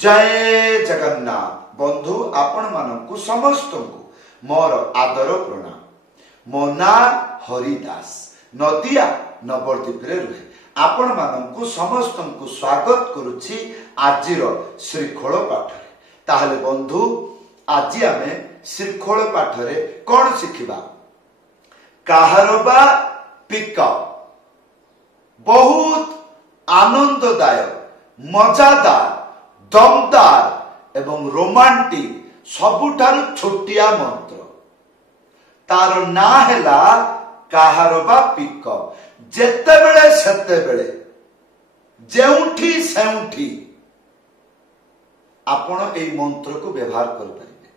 जय जगन्नाथ बंधु आपण मानकु समस्त को मोर आदर प्रणाम। मो ना हरिदास नदिया नवद्वीप रे रुहे आपण मानकु समस्त को स्वागत करुछि आजिर श्रीखोल पाठ। ताहले बंधु आज आमे श्रीखोल पाठ रे कोन शिखिबा? काहारबा पिकअप बहुत आनंददायक मजादार दमदार एवं रोमांटिक सबुठारु छोटिया मंत्र। तार ना हैला काहारबा पिकअप। जेतेबेले सेतेबेले जेउठी सेउठी आपण एई मंत्र को व्यवहार कर परिबे।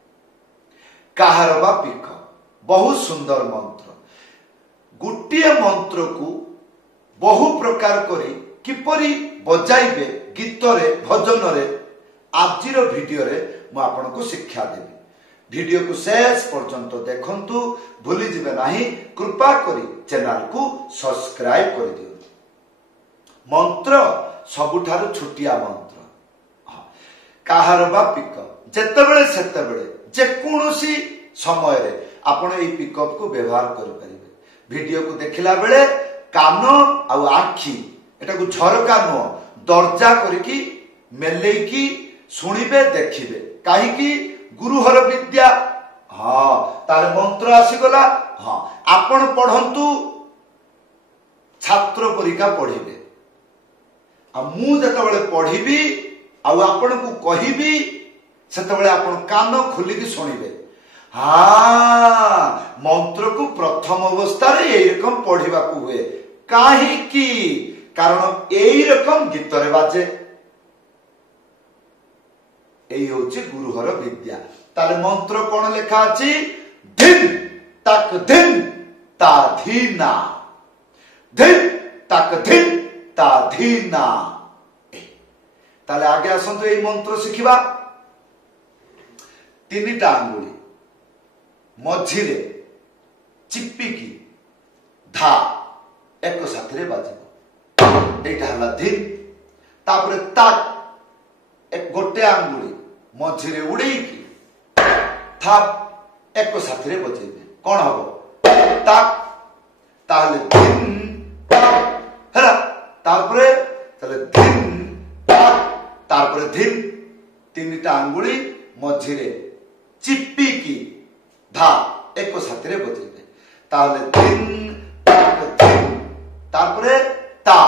काहारबा पिकअप बहुत सुंदर मंत्र। गुटिए मंत्र को बहु प्रकार करी किपरि बजाइबे गीत रे भजन रे आजिर वीडियो रे मु आपन को शिक्षा देबी। वीडियो को शेष पर्यंत देखंतु भूली जिबे नाही। कृपा करी चैनल को सब्सक्राइब कर दियो। मंत्र सबुठारु छोटिया मंत्र काहारबा पिकअप। जेतेबेले सेतेबेले जे कोनोसी समय रे आपण एई पिकअप को व्यवहार कर परिबे। वीडियो को देखिला बेले कान आ आखी एटा को झरका नो दर्जा करके मेलेकी सुनिबे देखिबे। काहे कि गुरुहर विद्या तार मंत्र आसी गला। आपण पढ़ंतु छात्र परीक्षा पढ़िबे। आ मु जतबेले पढ़िबी आ आपण को कहिबी सेतबेले आपण कान खोलिकी सुनिबे। मंत्र को प्रथम अवस्था रे एई रकम पढ़िबा को हुए। काहे कि कारण एई रकम गीत रे बाजे। एई होची गुरुहर विद्या। ताले मंत्र कोन लेखा अछि? धिन तक धिन ता धीना, धिन तक धिन ता धीना। ताले आगे आसंतु एई मंत्र शिखिबा। तीनिटा आंगुली मझिरे चिप्पिकी धा एक साथरे बाजिबो। एटा हला धिन। तापरे ताक एक गोटे आंगुली मझिरे उड़ेकी थाप एक साथरे बजेबे। कोन हबो? ताक। ताहले धिन ताक हला। तापरे ताले धिन ताक तापरे धिन। तीनिटा आंगुली मझिरे चिप्पिकी धा एक साथरे बजेबे। ताहले धिन ताक धिन। तापरे ता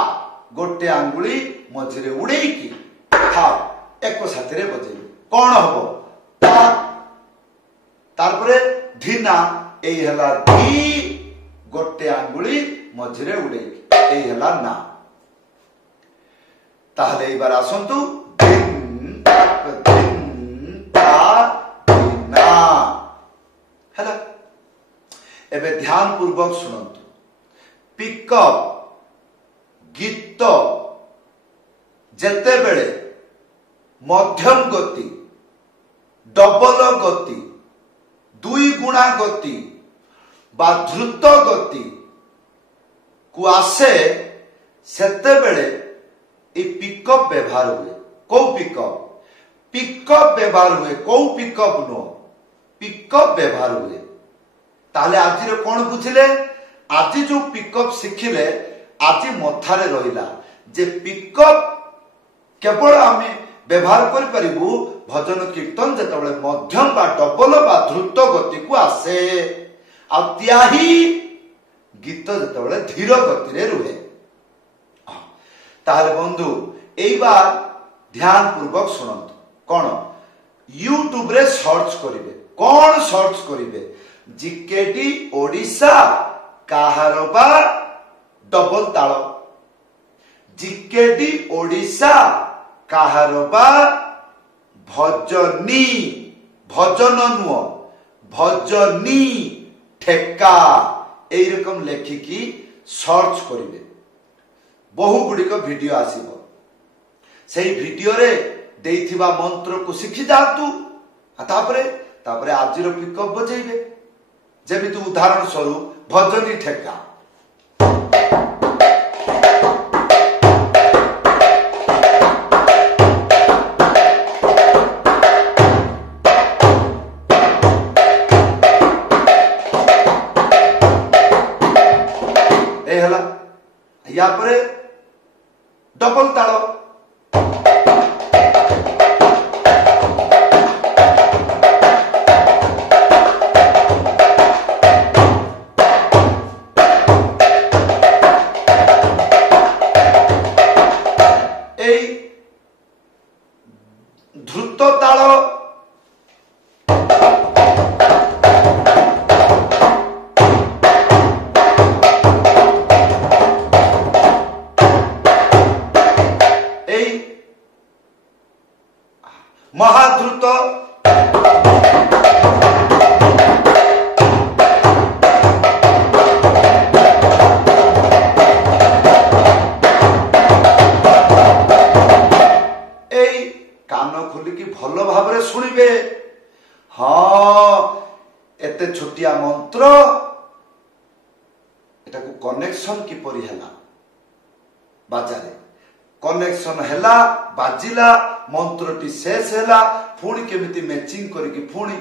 गोटे आंगुली मझिरे उड़ेकी थाप एक साथरे बजेबे। कोन हबो? ता। तारपरे धीना एई हला धी गोटे आंगुली मझिरे उड़ेकी एई हला ना। ताहले एबार आसंतु धिन ताक धिन ता धीना हला। एबे ध्यान पूर्वक सुनंतु। पिकअप गीत जेतेबेले मध्यम गति डबल गति दुई गुणा गति बा द्रुत गति को आसे सेतेबेले ए पिकअप व्यवहार हुए। को पिकअप? पिकअप व्यवहार हुए। को पिकअप नो पिकअप व्यवहार हुए। ताले आजिर कोन बुझिले? आज जो पिकअप शिखिले आज मथारे रहिला जे पिकअप केवल आमे व्यवहार कर परिबु भजन कीर्तन जेतबेले मध्यम बा डबल बा द्रुत गति को आसे। आ त्याही गीत जेतबेले धीर गति रे रुहे। ताहले बंधु एई बार ध्यान पूर्वक सुनंतु। कोन? यूट्यूब रे सर्च करिवे। कोन सर्च करिवे? जीकेडी ओडिशा काहारबा डबल ताल। जीकेडी ओडिशा काहारबा भजनी भजन नुह भजनी ठेका एई रकम लेखिकी सर्च करिवे। बहु गुड़िक वीडियो आसीबो। सेई वीडियो रे देइथिबा मंत्र को शिखि जातु। तापरे आजिर पिकअप बजेइबे। जेमिति उदाहरण स्वरूप भजनी ठेका। या परे डबल ताल ध्रुत ताल महाद्रुत कान खोलिकी भल भाव शुणिबे। हाँ एते छोटिया मंत्र एटा को कनेक्शन किपरि हैला बाजारे कनेक्शन हैला बाजिला मंत्रटी शेष हैला पुणी केमिति मैचिंग करके पुणी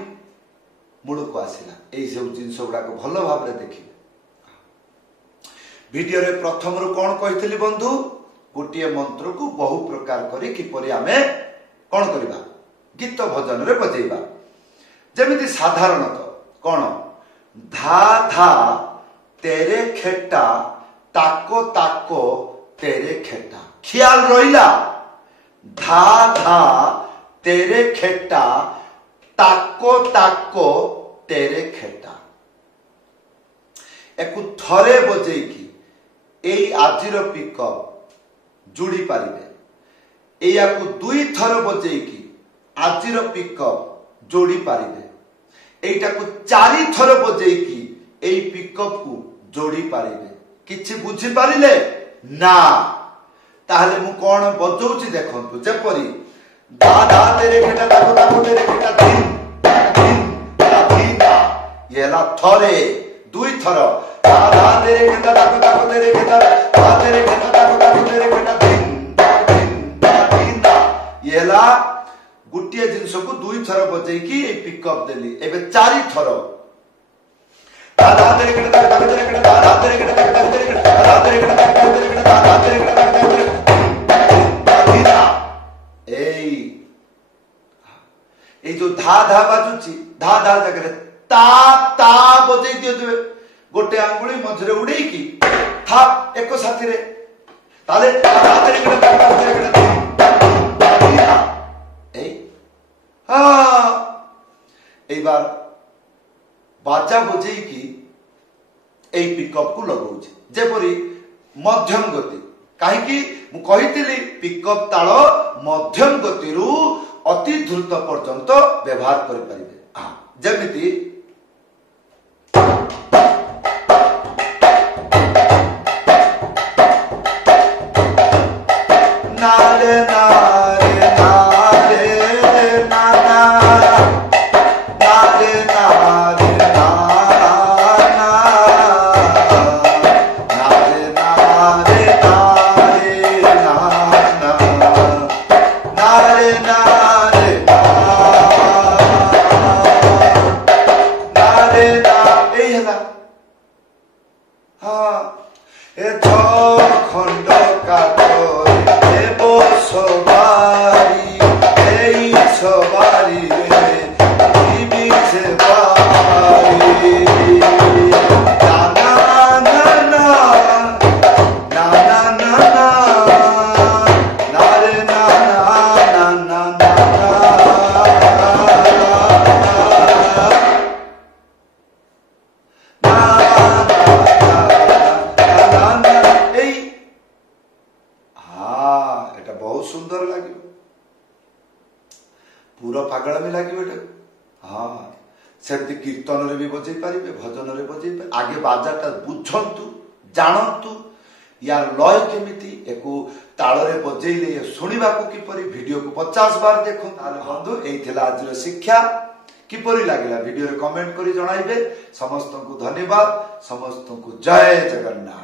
मूल को आसिला। एई सब जिंस गुडा को भल भाव देखिए। वीडियो रे प्रथम रु कोन कहितली बंधु गोटिए मंत्र को बहु प्रकार करी किपरि आमे कौन करवा गीत भजन रे बजेबा। जेमिति साधारणतः कौन धा धा तेरे खेटा ताको ताको तेरे खेटा ख्याल रहिला। धा धा तेरे खेटा ताको ताको तेरे खेटा एकु थरे बजेकी एई आजिर पिकअप जोड़ी पारिबे। एया को दुई थर बजेकी आजिर पिकअप जोड़ी पारिबे। एटा को चारि थर बजेकी एई पिकअप को जोड़ी पारिबे। किछि बुझी पारिले ना ताहले मु कोन बजौछि देखंतु जेपरि दा दा तेरे खेटा ताको ताको तेरे खेटा दिन दिन दिन येला थरे दुई थर दा दा तेरे खेटा ताको ताको तेरे खेटा दा तेरे खेटा ताको ताको तेरे खेटा दिन येला गुटिया जिंस को दुई थर बजेकी ए पिकअप देली एबे चारि थर दादा तेरे केटा दादा तेरे केटा दादा तेरे केटा दादा तेरे केटा दादा तेरे केटा दादा तेरे केटा दादा तेरे केटा दादा तेरे केटा ए जो धा धा बाजुची धा धा जगरे ता ता बजेई दियो देबे गोटे आंगुली मझरे उडेकी था एको साथी रे ताले दादा तेरे केटा दादा तेरे केटा बार बाजा बजे की पिकअप को लगौछि जेपरि मध्यम गति कहीं मु कहितली पिकअप ताल मध्यम गति रु अति द्रुत पर्यंत व्यवहार करि परिबे। जेमिति नारे नारे नारे नाना नारे नारे नाना नारे नारे नारे नाना नारे नारे नारे नारे हला। हाँ ए छो खंड का सवारी सवारी बहुत सुंदर लगे पूरा पागल में लगे। हाँ सेमती कीर्तन रे भी बजे पारे भजन रे बजे आगे बाजाटा बुझंतु जानंतु यार लय केमिति एको ताल रे बजेले सुनिबा को किपरि वीडियो को 50 बार देखो। बंधु एई थिला आज शिक्षा किपरि लागिला वीडियो रे कमेंट करी जणाइबे। समस्त को धन्यवाद। समस्त को जय जगन्नाथ।